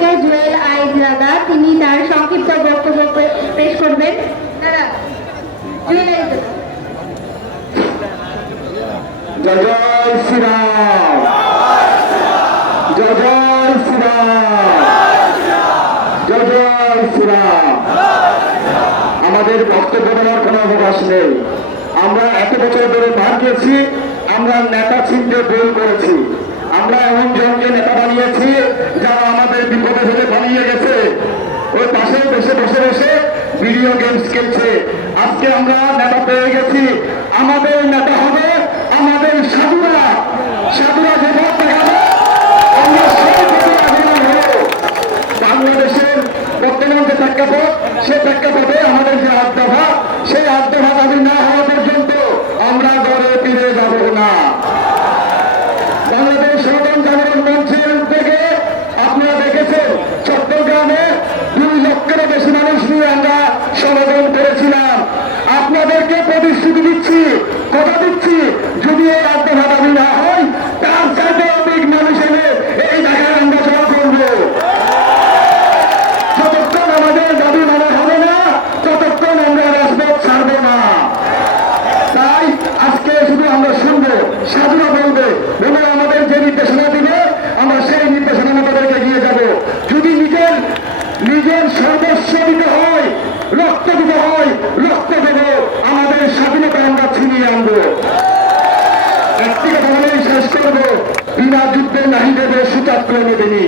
থেকে জুয়েল আইজ দাদা তিনি তার সংক্ষিপ্ত বক্তব্য পেশ করবেন। আমাদের বক্তব্য দেওয়ার কোনো অবকাশ নেই। আমরা এত বছর ধরে ভাগ দিয়েছি আমরা নেতা চিনতে ভুল করেছি। আমরা এমন জনকে নেতা বানিয়েছি যারা আমাদের ভিডিও গেমস খেলছে। আজকে আমরা নেতা পেয়ে গেছি। আমাদের নেতা হবে আমাদের সাধুরা। সাধুরা যে দেখাবে, আমরা। বাংলাদেশের বর্তমান যে প্রেক্ষাপট সে প্রেক্ষাপটে আমাদের যে আত্মভা সমাগম করেছিলাম। আপনাদেরকে প্রতিশ্রুতি দিচ্ছি কথা দিচ্ছি। ছাত্র নেবেনি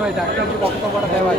তবে ডাক্তার যে বক্তব্যটা দেওয়া